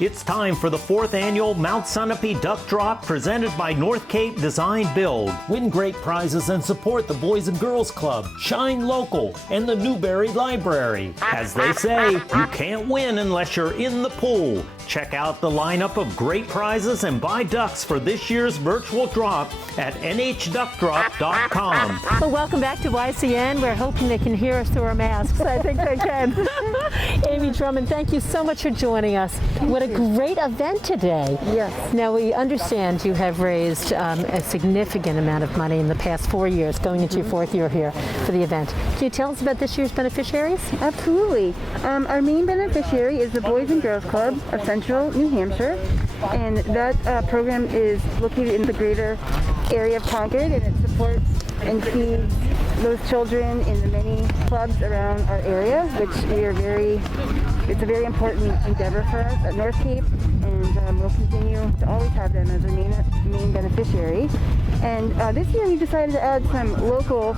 It's time for the 4th annual Mount Sunapee Duck Drop presented by North Cape Design Build. Win great prizes and support the Boys and Girls Club, Shine Local, and the Newberry Library. As they say, you can't win unless you're in the pool. Check out the lineup of great prizes and buy ducks for this year's virtual drop at nhduckdrop.com. Well, welcome back to YCN. We're hoping they can hear us through our masks. I think they can. Amy Drummond, thank you so much for joining us. What a great event today. Yes. Now, we understand you have raised a significant amount of money in the past 4 years, going into your 4th year here for the event. Can you tell us about this year's beneficiaries? Absolutely. Our main beneficiary is the Boys and Girls Club of Central New Hampshire, and that program is located in the greater area of Concord, and it supports and feeds those children in the many clubs around our area, which it's a very important endeavor for us at North Cape, and we'll continue to always have them as our main beneficiary. And this year we decided to add some local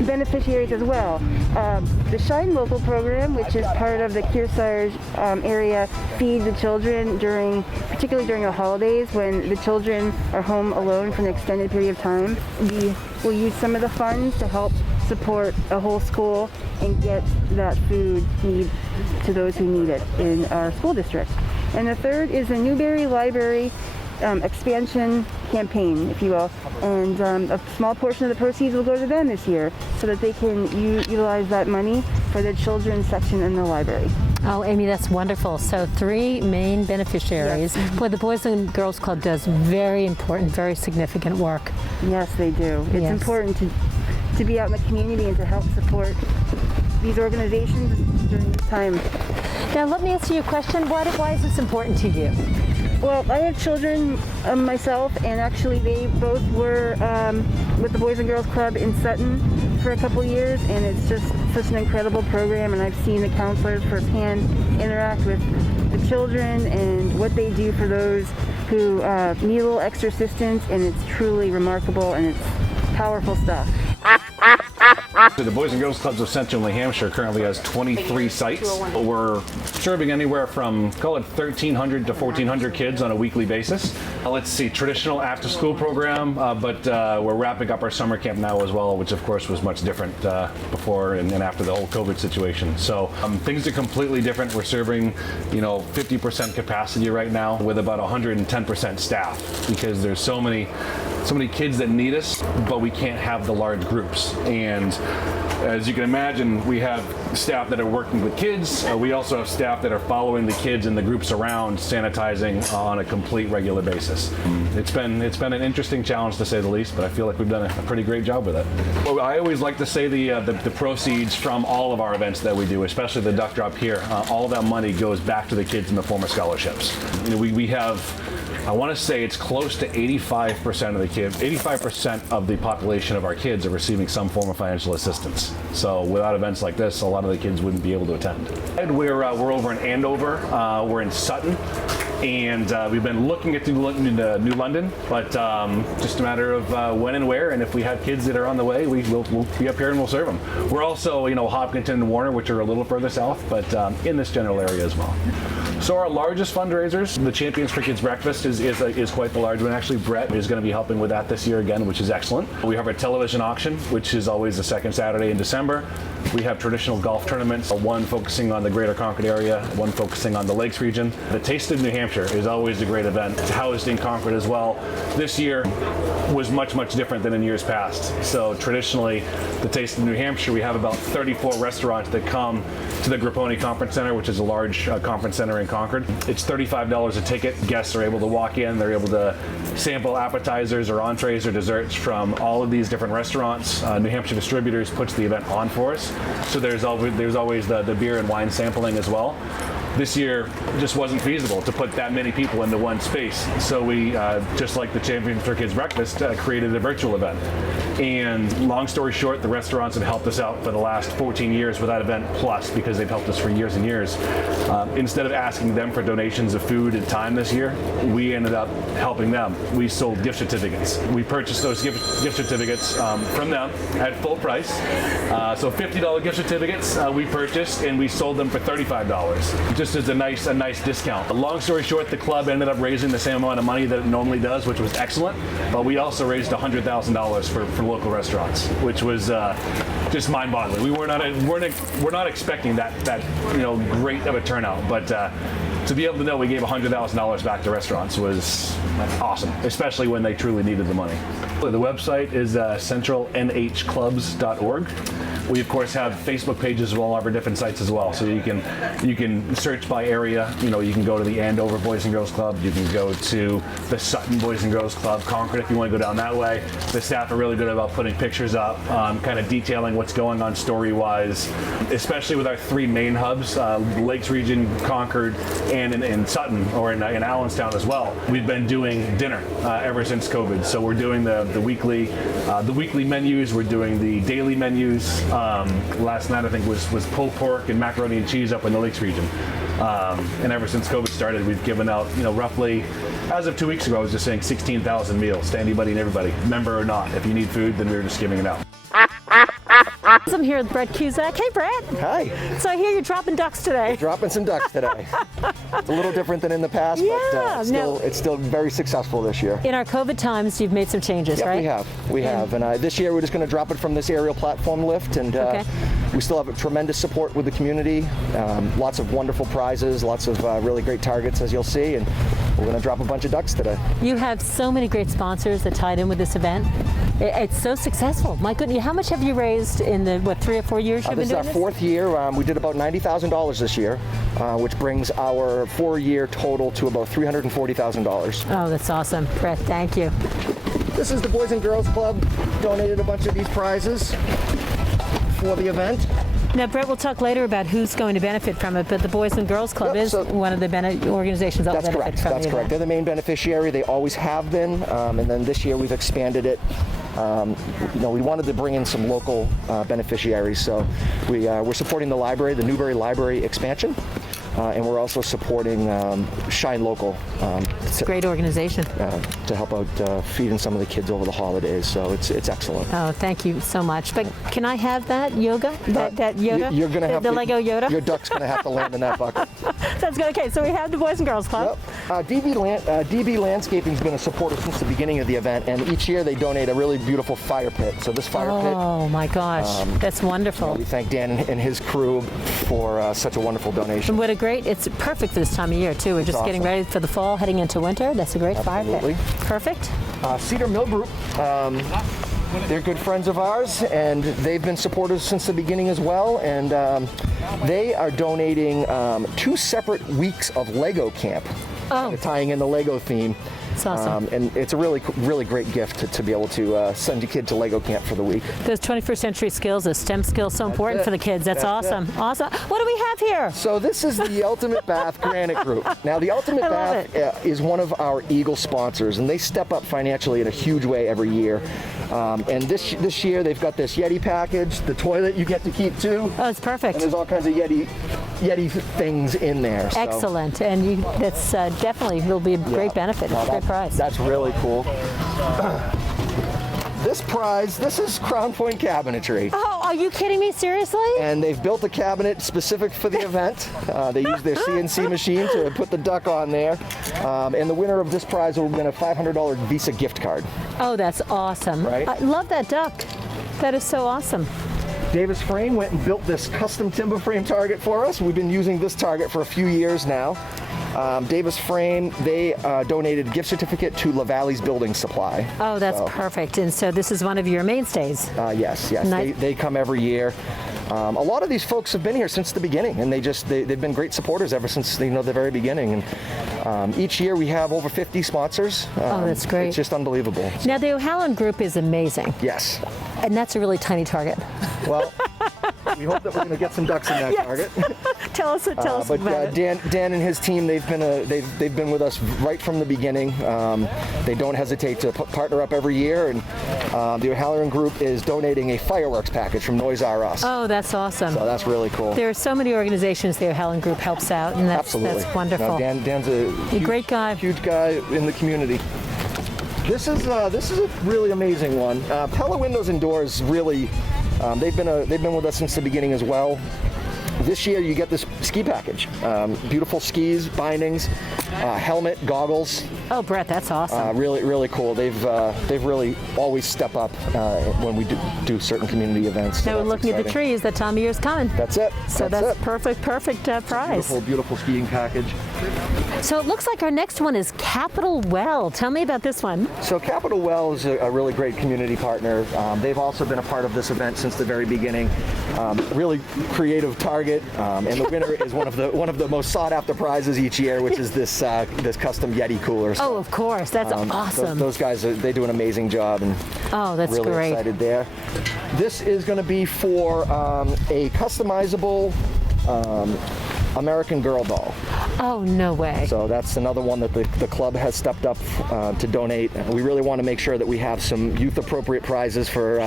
beneficiaries as well. The Shine Local program, which is part of the Kearsarge area, feeds the children particularly during the holidays when the children are home alone for an extended period of time. We will use some of the funds to help support a whole school and get that food need to those who need it in our school district. And the third is the Newberry Library expansion campaign, if you will, and a small portion of the proceeds will go to them this year so that they can utilize that money for the children's section in the library. Oh, Amy, that's wonderful. So 3 main beneficiaries. Yes. Boy, the Boys and Girls Club does very important, very significant work. Yes, they do. It's important to be out in the community and to help support these organizations during this time. Now, let me ask you a question. Why is this important to you? Well, I have children myself, and actually they both were with the Boys and Girls Club in Sutton for a couple years, and it's just such an incredible program, and I've seen the counselors firsthand interact with the children and what they do for those who need a little extra assistance, and it's truly remarkable, and it's powerful stuff. The Boys and Girls Clubs of Central New Hampshire currently has 23 sites. We're serving anywhere from, call it 1,300 to 1,400 kids on a weekly basis. Let's see, traditional after-school program, but we're wrapping up our summer camp now as well, which of course was much different before and after the whole COVID situation. So things are completely different. We're serving, 50% capacity right now with about 110% staff because there's so many kids that need us, but we can't have the large groups. And as you can imagine, we have staff that are working with kids. We also have staff that are following the kids and the groups around, sanitizing on a complete regular basis. It's been an interesting challenge to say the least, but I feel like we've done a pretty great job with it. Well, I always like to say the proceeds from all of our events that we do, especially the Duck Drop here, all that money goes back to the kids in the form of scholarships. We have, I want to say it's close to 85% of the kids, 85% of the population of our kids are receiving some form of financial assistance. So without events like this, a lot of the kids wouldn't be able to attend. We're over in Andover, we're in Sutton, and we've been looking at New London, but just a matter of when and where, and if we have kids that are on the way, we'll be up here and we'll serve them. We're also, Hopkinton and Warner, which are a little further south, but in this general area as well. So our largest fundraisers, the Champions for Kids Breakfast, is quite the large one. Actually, Brett is going to be helping with that this year again, which is excellent. We have our television auction, which is always the second Saturday in December. We have traditional golf tournaments, one focusing on the greater Concord area, one focusing on the Lakes region. The Taste of New Hampshire is always a great event. It's housed in Concord as well. This year was much, much different than in years past. So traditionally, the Taste of New Hampshire, we have about 34 restaurants that come to the Grapponi Conference Center, which is a large conference center in Concord. It's $35 a ticket. Guests are able to walk in. They're able to sample appetizers or entrees or desserts from all of these different restaurants. New Hampshire Distributors puts the event on for us. So there's always the beer and wine sampling as well. This year just wasn't feasible to put that many people into one space. So we, just like the Champions for Kids Breakfast, created a virtual event. And long story short, the restaurants have helped us out for the last 14 years with that event plus, because they've helped us for years and years. Instead of asking them for donations of food and time this year, we ended up helping them. We sold gift certificates. We purchased those gift certificates from them at full price. So $50 gift certificates we purchased, and we sold them for $35. just as a nice discount. Long story short, the club ended up raising the same amount of money that it normally does, which was excellent. But we also raised $100,000 for local restaurants, which was just mind-boggling. We're not expecting that great of a turnout, but to be able to know we gave $100,000 back to restaurants was awesome, especially when they truly needed the money. The website is centralnhclubs.org. We of course have Facebook pages of all of our different sites as well, so you can search by area. You can go to the Andover Boys and Girls Club, you can go to the Sutton Boys and Girls Club, Concord if you want to go down that way. The staff are really good about putting pictures up, kind of detailing what's going on story-wise, especially with our 3 main hubs, Lakes Region, Concord, and in Sutton, or in Allenstown as well. We've been doing dinner ever since COVID, so we're doing the weekly menus, we're doing the daily menus. Last night I think was pulled pork and macaroni and cheese up in the Lakes region. And ever since COVID started, we've given out, roughly, as of 2 weeks ago, I was just saying 16,000 meals to anybody and everybody, member or not. If you need food, then we're just giving it out. I'm here with Brett Cusack. Hey, Brett. Hi. So I hear you're dropping ducks today. Dropping some ducks today. It's a little different than in the past, but it's still very successful this year. In our COVID times, you've made some changes, right? We have. And this year we're just going to drop it from this aerial platform lift, and we still have a tremendous support with the community. Lots of wonderful prizes, lots of really great targets, as you'll see, and we're going to drop a bunch of ducks today. You have so many great sponsors that tied in with this event. It's so successful. My goodness, how much have you raised in the 3 or 4 years you've been doing this? This is our 4th year. We did about $90,000 this year, which brings our 4-year total to about $340,000. Oh, that's awesome. Brett, thank you. This is the Boys and Girls Club. Donated a bunch of these prizes for the event. Now, Brett, we'll talk later about who's going to benefit from it, but the Boys and Girls Club is one of the organizations that will benefit from it. That's correct. They're the main beneficiary. They always have been, and then this year we've expanded it. We wanted to bring in some local beneficiaries, so we're supporting the library, the Newberry Library expansion. And we're also supporting Shine Local. It's a great organization. To help out feeding some of the kids over the holidays, so it's excellent. Oh, thank you so much. But can I have that yoga? That Yoda? You're going to have the Lego Yoda? Your duck's going to have to land in that bucket. Sounds good. Okay, so we have the Boys and Girls Club. Yep. DB Landscaping's been a supporter since the beginning of the event, and each year they donate a really beautiful fire pit. So this fire pit. Oh my gosh, that's wonderful. We thank Dan and his crew for such a wonderful donation. And it's perfect for this time of year too. We're just getting ready for the fall, heading into winter. That's a great fire pit. Perfect. Cedar Mill Group. They're good friends of ours, and they've been supporters since the beginning as well. And they are donating 2 separate weeks of Lego camp, tying in the Lego theme. That's awesome. And it's a really great gift to be able to send your kid to Lego camp for the week. Those 21st century skills, those STEM skills, so important for the kids. That's awesome. Awesome. What do we have here? So this is the Ultimate Bath Granite Group. Now the Ultimate Bath is one of our Eagle sponsors, and they step up financially in a huge way every year. And this year they've got this Yeti package, the toilet you get to keep too. Oh, it's perfect. And there's all kinds of Yeti things in there. So. Excellent, and that's definitely will be a great benefit. Great prize. That's really cool. This is Crown Point Cabinetry. Oh, are you kidding me? Seriously? And they've built a cabinet specific for the event. They use their CNC machine to put the duck on there. And the winner of this prize will win a $500 Visa gift card. Oh, that's awesome. Right? I love that duck. That is so awesome. Davis Frame went and built this custom timber frame target for us. We've been using this target for a few years now. Davis Frame, they donated a gift certificate to LaValley's Building Supply. Oh, that's perfect. And so this is one of your mainstays. Yes. They come every year. A lot of these folks have been here since the beginning, and they've been great supporters ever since the very beginning. And each year we have over 50 sponsors. Oh, that's great. It's just unbelievable. Now the O'Halloran Group is amazing. Yes. And that's a really tiny target. Well, we hope that we're going to get some ducks in that target. Tell us about it. Dan and his team, they've been with us right from the beginning. They don't hesitate to partner up every year, and the O'Halloran Group is donating a fireworks package from Noise R Us. Oh, that's awesome. So that's really cool. There are so many organizations the O'Halloran Group helps out, and that's wonderful. No, Dan's a great guy. Huge guy in the community. This is a really amazing one. Pella Windows and Doors really, they've been with us since the beginning as well. This year you get this ski package. Beautiful skis, bindings, helmet, goggles. Oh, Brett, that's awesome. Really, really cool. They've really always step up when we do certain community events. So now we're looking at the trees. That time of year is coming. That's it. So that's perfect prize. Beautiful, beautiful skiing package. So it looks like our next one is Capital Well. Tell me about this one. So Capital Well is a really great community partner. They've also been a part of this event since the very beginning. Really creative target, and the winner is one of the most sought after prizes each year, which is this custom Yeti cooler. Oh, of course, that's awesome. Those guys they do an amazing job, and that's really great. Excited there. This is going to be for a customizable American Girl doll. Oh, no way. So that's another one that the club has stepped up to donate. We really want to make sure that we have some youth-appropriate prizes for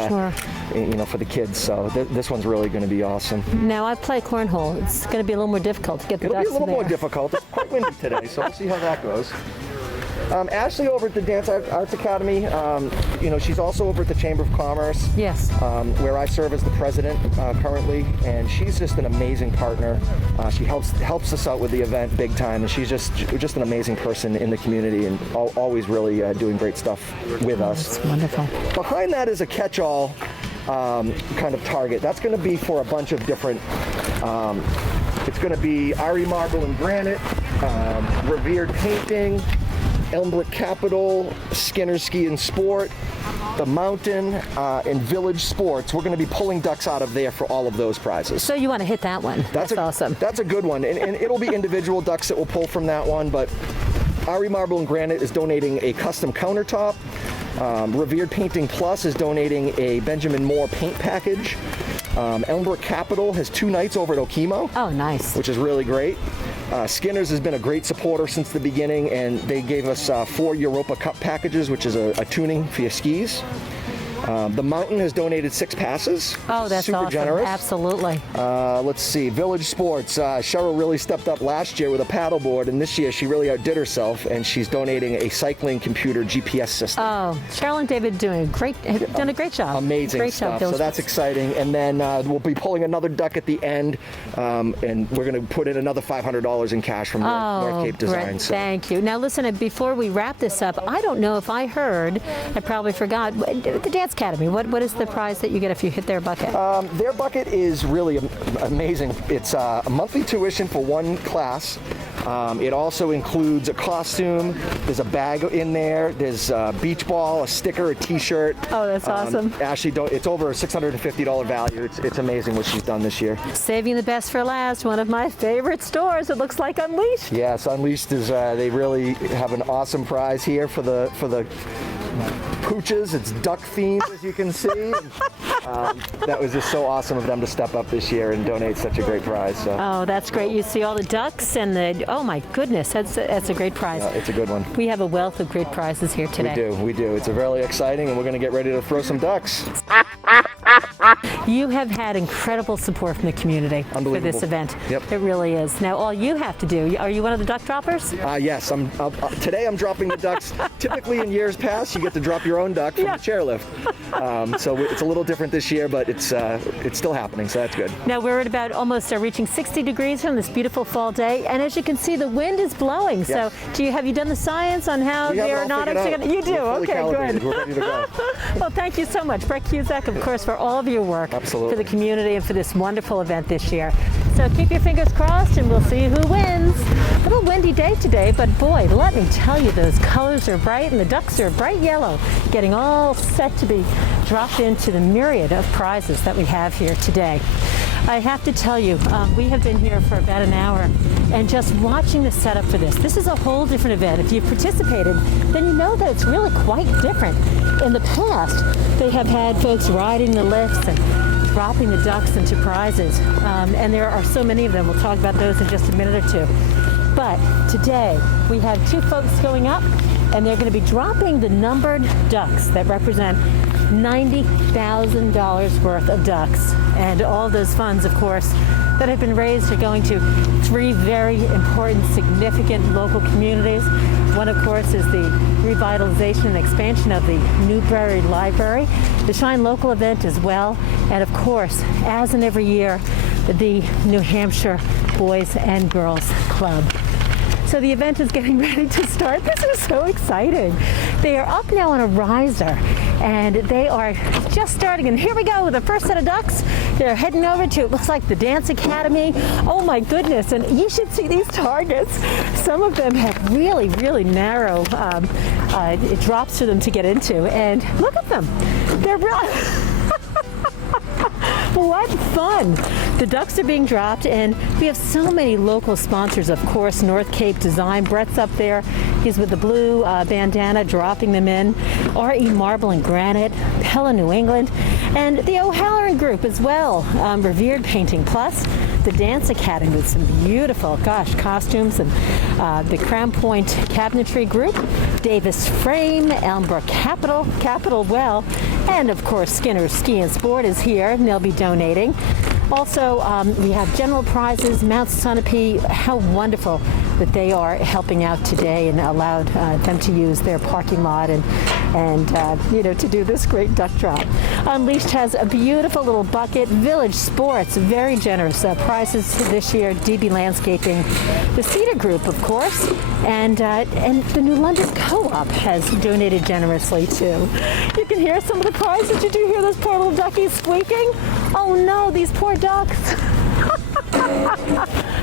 for the kids. So this one's really going to be awesome. Now I play cornhole. It's going to be a little more difficult to get the ducks in there. It'll be a little more difficult. It's quite windy today, so we'll see how that goes. Ashley over at the Dance Arts Academy, she's also over at the Chamber of Commerce. Yes. Where I serve as the president currently, and she's just an amazing partner. She helps us out with the event big time, and she's just an amazing person in the community, and always really doing great stuff with us. That's wonderful. Behind that is a catch-all kind of target. That's going to be for a bunch of different. It's going to be Irie Marble and Granite, Revered Painting, Elmbrook Capital, Skinner Ski and Sport, The Mountain, and Village Sports. We're going to be pulling ducks out of there for all of those prizes. So you want to hit that one. That's awesome. That's a good one. And it'll be individual ducks that we'll pull from that one, but Irie Marble and Granite is donating a custom countertop. Revered Painting Plus is donating a Benjamin Moore paint package. Elmbrook Capital has 2 nights over at Okemo. Oh, nice. Which is really great. Skinner's has been a great supporter since the beginning, and they gave us 4 Europa Cup packages, which is a tuning for your skis. The Mountain has donated 6 passes. Oh, that's super awesome. Generous. Absolutely. Let's see, Village Sports. Cheryl really stepped up last year with a paddleboard, and this year she really outdid herself, and she's donating a cycling computer GPS system. Oh, Cheryl and David have done a great job. Amazing great stuff. Job, so that's exciting. And then we'll be pulling another duck at the end, and we're going to put in another $500 in cash from North Cape Design. Brett, thank you. Now listen, before we wrap this up, I don't know if I heard, I probably forgot, the Dance Academy, what is the prize that you get if you hit their bucket? Their bucket is really amazing. It's a monthly tuition for 1 class. It also includes a costume. There's a bag in there. There's a beach ball, a sticker, a T-shirt. Oh, that's awesome. Ashley, it's over a $650 value. It's amazing what she's done this year. Saving the best for last. One of my favorite stores. It looks like Unleashed. Yes, Unleashed is. They really have an awesome prize here for the pooches. It's duck themed, as you can see. That was just so awesome of them to step up this year and donate such a great prize. So. Oh, that's great. You see all the ducks and oh my goodness, that's a great prize. It's a good one. We have a wealth of great prizes here today. We do. It's really exciting, and we're going to get ready to throw some ducks. You have had incredible support from the community for this event. Yep. It really is. Now, all you have to do, are you one of the duck droppers? Yes. Today I'm dropping the ducks. Typically in years past, you get to drop your own duck from the chairlift. So it's a little different this year, but it's still happening, so that's good. Now, we're at about almost reaching 60 degrees on this beautiful fall day, and as you can see, the wind is blowing. Yes. So have you done the science on how the aeronautics are going to... You do? Okay, good. We're ready to go. Well, thank you so much, Brett Cusack, of course, for all of your work. Absolutely. For the community and for this wonderful event this year. So keep your fingers crossed and we'll see who wins. A little windy day today, but boy, let me tell you, those colors are bright and the ducks are bright yellow, getting all set to be dropped into the myriad of prizes that we have here today. I have to tell you, we have been here for about an hour, and just watching the setup for this is a whole different event. If you've participated, then you know that it's really quite different. In the past, they have had folks riding the lifts and dropping the ducks into prizes, and there are so many of them. We'll talk about those in just a minute or two. But today, we have 2 folks going up, and they're going to be dropping the numbered ducks that represent $90,000 worth of ducks. And all those funds, of course, that have been raised are going to 3 very important, significant local communities. One, of course, is the revitalization and expansion of the Newberry Library, the Shine Local event as well, and of course, as in every year, the New Hampshire Boys and Girls Club. So the event is getting ready to start. This is so exciting. They are up now on a riser and they are just starting. And here we go with the first set of ducks. They're heading over to, it looks like the Dance Academy. Oh my goodness, and you should see these targets. Some of them have really, really narrow drops for them to get into. And look at them. They're really... What fun! The ducks are being dropped, and we have so many local sponsors, of course. North Cape Design, Brett's up there. He's with the blue bandana dropping them in. R.E. Marble and Granite, Pella, New England, and the O'Halloran Group as well. Revered Painting Plus, the Dance Academy with some beautiful, costumes, and the Crown Point Cabinetry Group, Davis Frame, Elmbrook Capital Well, and of course Skinner's Ski and Sport is here, and they'll be donating. Also, we have general prizes, Mount Sunapee. How wonderful that they are helping out today and allowed them to use their parking lot and to do this great duck drop. Unleashed has a beautiful little bucket. Village Sports, very generous prizes this year. DB Landscaping, the Cedar Group, of course, and the New London Co-op has donated generously too. You can hear some of the prizes. Did you hear those poor little duckies squeaking? Oh no, these poor ducks.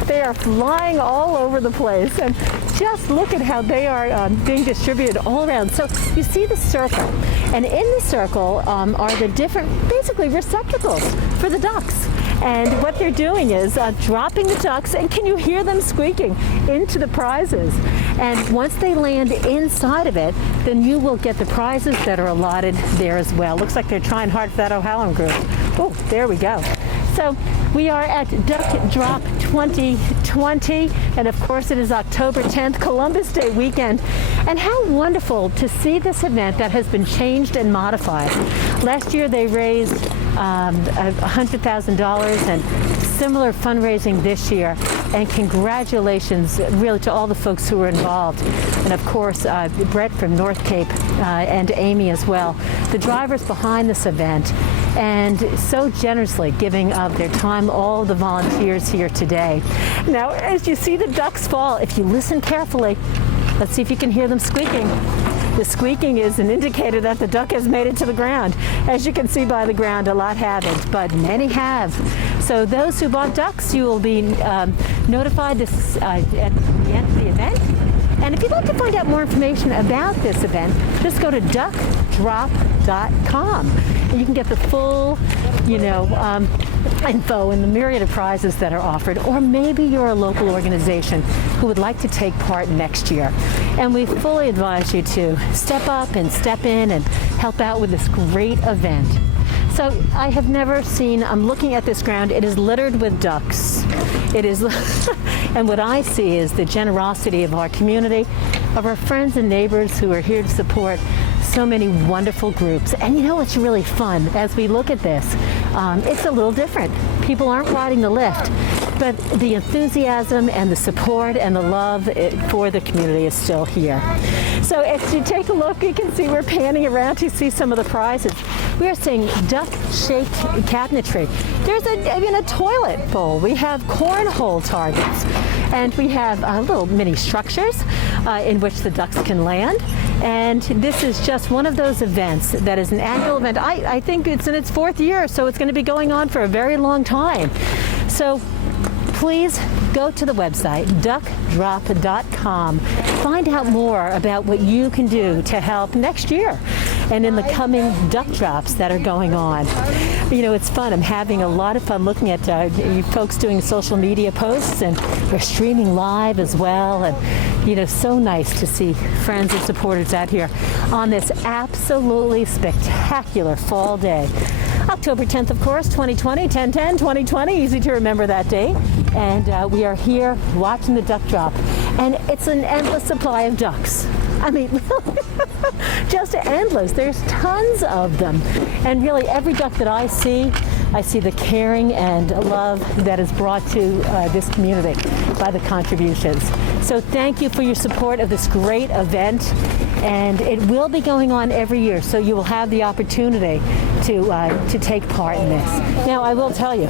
They are flying all over the place, and just look at how they are being distributed all around. So you see the circle, and in the circle are the different, basically, receptacles for the ducks. And what they're doing is dropping the ducks, and can you hear them squeaking, into the prizes. And once they land inside of it, then you will get the prizes that are allotted there as well. Looks like they're trying hard for that O'Halloran Group. Oh, there we go. So we are at Duck Drop 2020, and of course it is October 10th, Columbus Day weekend. And how wonderful to see this event that has been changed and modified. Last year they raised $100,000 and similar fundraising this year. And congratulations really to all the folks who were involved. And of course, Brett from North Cape and Amy as well, the drivers behind this event, and so generously giving of their time, all the volunteers here today. Now, as you see the ducks fall, if you listen carefully, let's see if you can hear them squeaking. The squeaking is an indicator that the duck has made it to the ground. As you can see by the ground, a lot haven't, but many have. So those who bought ducks, you will be notified this, at the end of the event. And if you'd like to find out more information about this event, just go to duckdrop.com. And you can get the full, info and the myriad of prizes that are offered. Or maybe you're a local organization who would like to take part next year. And we fully advise you to step up and step in and help out with this great event. So I have never seen, I'm looking at this ground, it is littered with ducks. It is, and what I see is the generosity of our community, of our friends and neighbors who are here to support so many wonderful groups. And you know what's really fun as we look at this? It's a little different. People aren't riding the lift, but the enthusiasm and the support and the love for the community is still here. So as you take a look, you can see we're panning around to see some of the prizes. We are seeing duck-shaped cabinetry. There's a toilet bowl. We have cornhole targets. And we have little mini structures in which the ducks can land. And this is just one of those events that is an annual event. I think it's in its 4th year, so it's going to be going on for a very long time. So please go to the website, duckdrop.com. Find out more about what you can do to help next year and in the coming duck drops that are going on. You know, it's fun. I'm having a lot of fun looking at you folks doing social media posts, and we're streaming live as well. And, so nice to see friends and supporters out here on this absolutely spectacular fall day. October 10th, of course, 2020, 10/10, 2020, easy to remember that date. And we are here watching the duck drop. And it's an endless supply of ducks. I mean, just endless. There's tons of them. And really every duck that I see the caring and love that is brought to this community by the contributions. So thank you for your support of this great event. And it will be going on every year, so you will have the opportunity to take part in this. Now, I will tell you,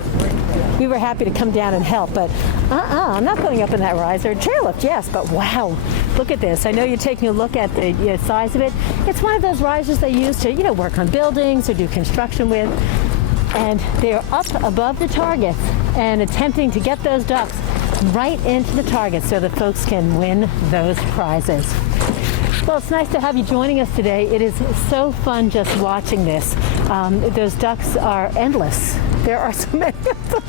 we were happy to come down and help, but I'm not going up in that riser. Chairlift, yes, but wow, look at this. I know you're taking a look at the size of it. It's one of those risers they use to, work on buildings or do construction with, and they're up above the targets and attempting to get those ducks right into the target so that folks can win those prizes. Well, it's nice to have you joining us today. It is so fun just watching this. Those ducks are endless. There are so many of them.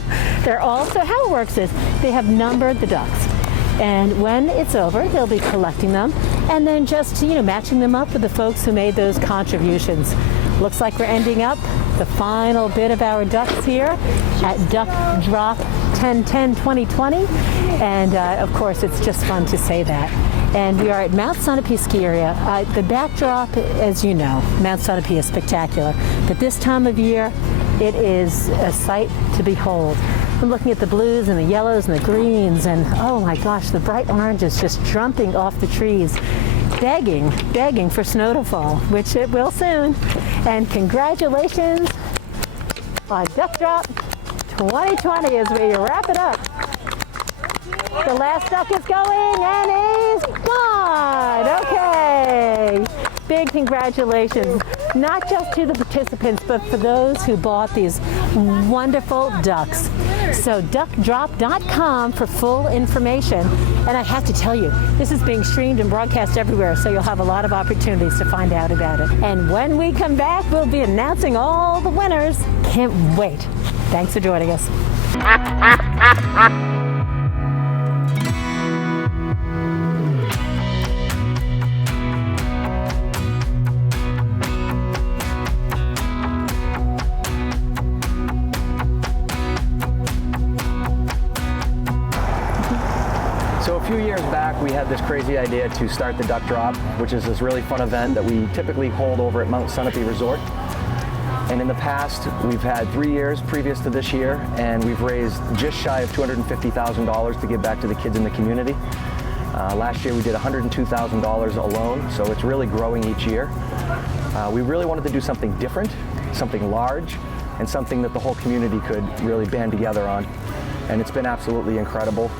So how it works is they have numbered the ducks. And when it's over, they'll be collecting them and then just, matching them up with the folks who made those contributions. Looks like we're ending up the final bit of our ducks here at Duck Drop 10-10-2020. And of course, it's just fun to say that. And we are at Mount Sunapee ski area. The backdrop, as you know, Mount Sunapee is spectacular. But this time of year, it is a sight to behold. I'm looking at the blues and the yellows and the greens, and oh my gosh, the bright oranges just jumping off the trees, begging for snow to fall, which it will soon. And congratulations on Duck Drop 2020 as we wrap it up. The last duck is going and is gone. Okay. Big congratulations, not just to the participants, but for those who bought these wonderful ducks. So duckdrop.com for full information. And I have to tell you, this is being streamed and broadcast everywhere, so you'll have a lot of opportunities to find out about it. And when we come back, we'll be announcing all the winners. Can't wait. Thanks for joining us. So a few years back, we had this crazy idea to start the Duck Drop, which is this really fun event that we typically hold over at Mount Sunapee Resort. And in the past, we've had 3 years previous to this year, and we've raised just shy of $250,000 to give back to the kids in the community. Last year we did $102,000 alone, so it's really growing each year. We really wanted to do something different, something large, and something that the whole community could really band together on. And it's been absolutely incredible.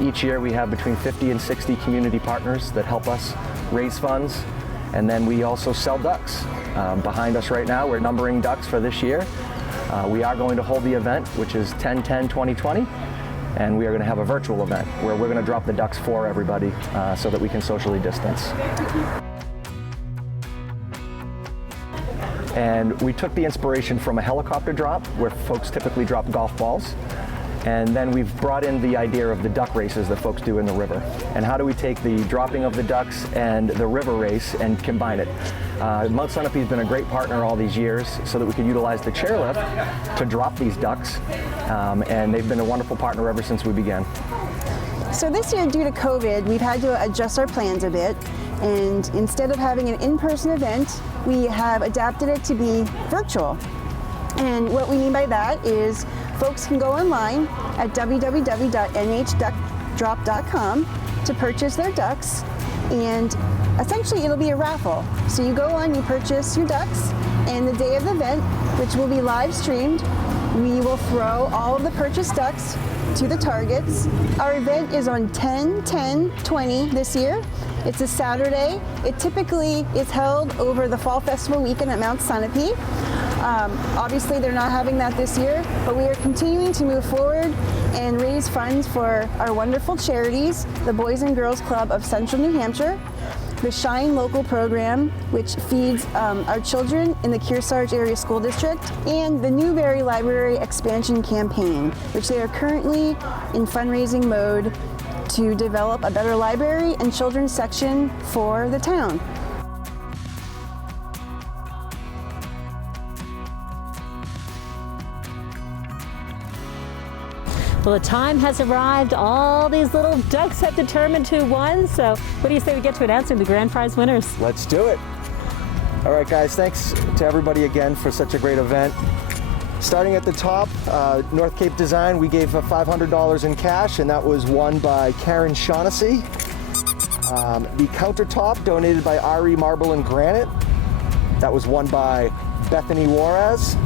Each year we have between 50 and 60 community partners that help us raise funds, and then we also sell ducks. Behind us right now, we're numbering ducks for this year. We are going to hold the event, which is 10-10-2020, and we are going to have a virtual event where we're going to drop the ducks for everybody so that we can socially distance. And we took the inspiration from a helicopter drop, where folks typically drop golf balls. And then we've brought in the idea of the duck races that folks do in the river. And how do we take the dropping of the ducks and the river race and combine it? Mount Sunapee has been a great partner all these years so that we can utilize the chairlift to drop these ducks. And they've been a wonderful partner ever since we began. So this year, due to COVID, we've had to adjust our plans a bit. And instead of having an in-person event, we have adapted it to be virtual. And what we mean by that is folks can go online at www.nhduckdrop.com to purchase their ducks, and essentially it'll be a raffle. So you go on, you purchase your ducks, and the day of the event, which will be live streamed, we will throw all of the purchased ducks to the targets. Our event is on 10-10-20 this year. It's a Saturday. It typically is held over the Fall Festival weekend at Mount Sunapee. Obviously they're not having that this year, but we are continuing to move forward and raise funds for our wonderful charities, the Boys and Girls Club of Central New Hampshire, the Shine Local program, which feeds our children in the Kearsarge Area School District, and the Newberry Library Expansion Campaign, which they are currently in fundraising mode to develop a better library and children's section for the town. Well, the time has arrived. All these little ducks have determined who won. So what do you say we get to announcing the grand prize winners? Let's do it. All right, guys, thanks to everybody again for such a great event. Starting at the top, North Cape Design, we gave $500 in cash, and that was won by Karen Shaughnessy. The countertop donated by Ari Marble and Granite. That was won by Bethany Juarez.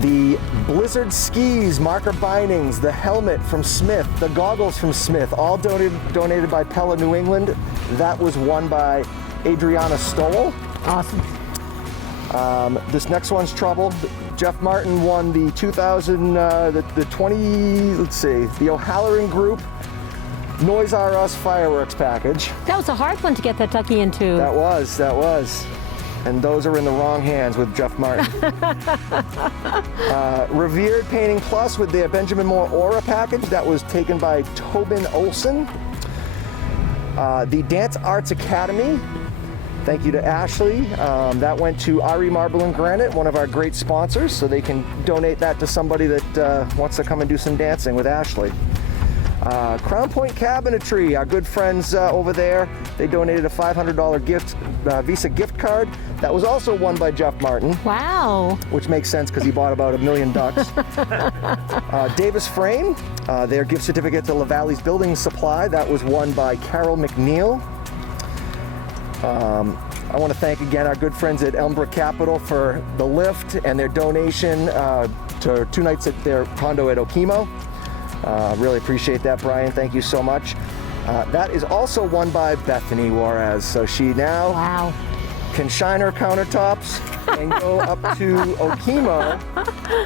The Blizzard skis, marker bindings, the helmet from Smith, the goggles from Smith, all donated by Pella, New England. That was won by Adriana Stoll. Awesome. This next one's trouble. Jeff Martin won the 2020, the O'Halloran Group Noise R Us fireworks package. That was a hard one to get that ducky into. That was. And those are in the wrong hands with Jeff Martin. Revered Painting Plus with their Benjamin Moore Aura package. That was taken by Tobin Olson. The Dance Arts Academy. Thank you to Ashley. That went to Ari Marble and Granite, one of our great sponsors, so they can donate that to somebody that wants to come and do some dancing with Ashley. Crown Point Cabinetry, our good friends over there, they donated a $500 Visa gift card. That was also won by Jeff Martin. Wow. Which makes sense because he bought about 1 million ducks. Davis Frame, their gift certificate to LaValley's Building Supply. That was won by Carol McNeil. I want to thank again our good friends at Elmbrook Capital for the lift and their donation to 2 nights at their condo at Okemo. Really appreciate that, Brian. Thank you so much. That is also won by Bethany Juarez. So she now can shine her countertops and go up to Okemo.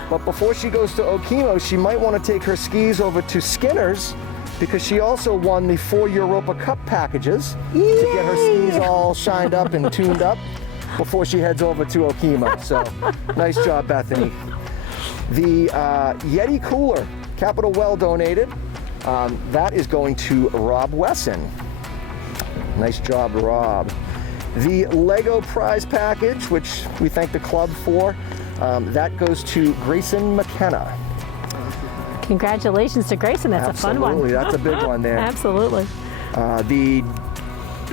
But before she goes to Okemo, she might want to take her skis over to Skinner's, because she also won the 4 Europa Cup packages to get her skis all shined up and tuned up before she heads over to Okemo. So nice job, Bethany. The Yeti cooler, Capital Well donated. That is going to Rob Wesson. Nice job, Rob. The Lego prize package, which we thank the club for, that goes to Grayson McKenna. Congratulations to Grayson. That's a fun one. Absolutely, that's a big one there. Absolutely. The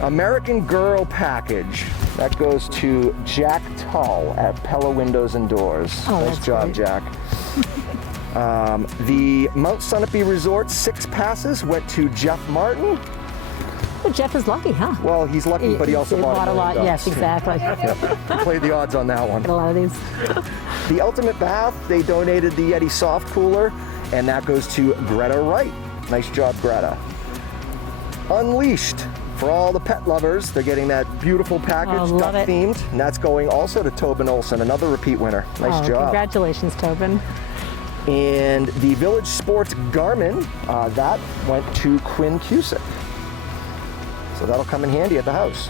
American Girl package, that goes to Jack Tull at Pella Windows and Doors. Oh, nice job, great. Jack. The Mount Sunapee Resort 6 passes went to Jeff Martin. Well, Jeff is lucky, huh? Well, he's lucky, but he also bought a lot. Yes, exactly. Yep. He played the odds on that one. Get a lot of these. The Ultimate Bath, they donated the Yeti soft cooler, and that goes to Greta Wright. Nice job, Greta. Unleashed, for all the pet lovers, they're getting that beautiful package, duck themed, and that's going also to Tobin Olson, another repeat winner. Nice job. Congratulations, Tobin. And the Village Sports Garmin, that went to Quinn Cusick. So that'll come in handy at the house.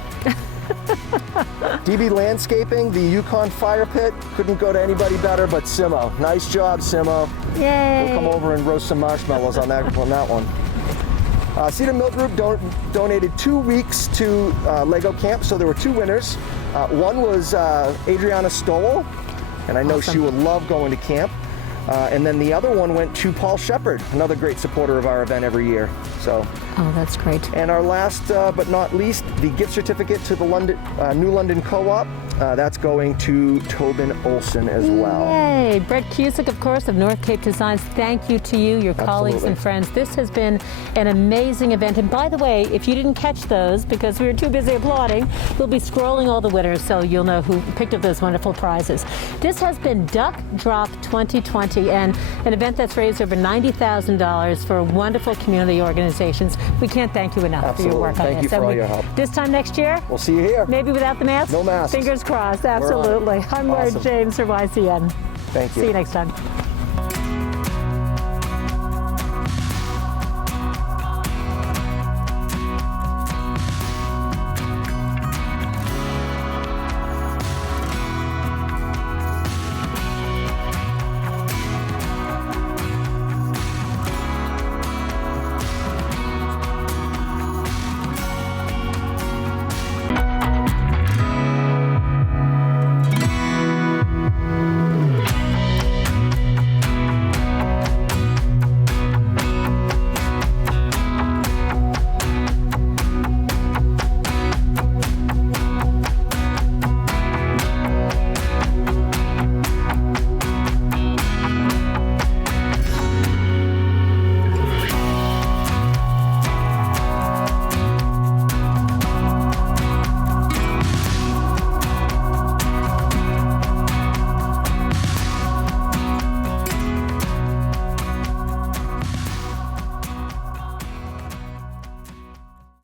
DB Landscaping, the Yukon Fire Pit, couldn't go to anybody better but Simo. Nice job, Simo. Yay. We'll come over and roast some marshmallows on that one. Cedar Mill Group donated 2 weeks to Lego Camp, so there were 2 winners. One was Adriana Stoll, and I know she would love going to camp. And then the other one went to Paul Shepard, another great supporter of our event every year. So. Oh, that's great. And our last but not least, the gift certificate to the New London Co-op. That's going to Tobin Olson as well. Yay! Brett Cusick, of course, of North Cape Designs. Thank you to you, your colleagues and friends. This has been an amazing event. And by the way, if you didn't catch those because we were too busy applauding, we'll be scrolling all the winners so you'll know who picked up those wonderful prizes. This has been Duck Drop 2020, and an event that's raised over $90,000 for wonderful community organizations. We can't thank you enough for your work on this. Thank you for all your help. This time next year, we'll see you here. Maybe without the mask? No mask. Fingers crossed, absolutely. I'm Lauren James for YCN. Thank you. See you next time.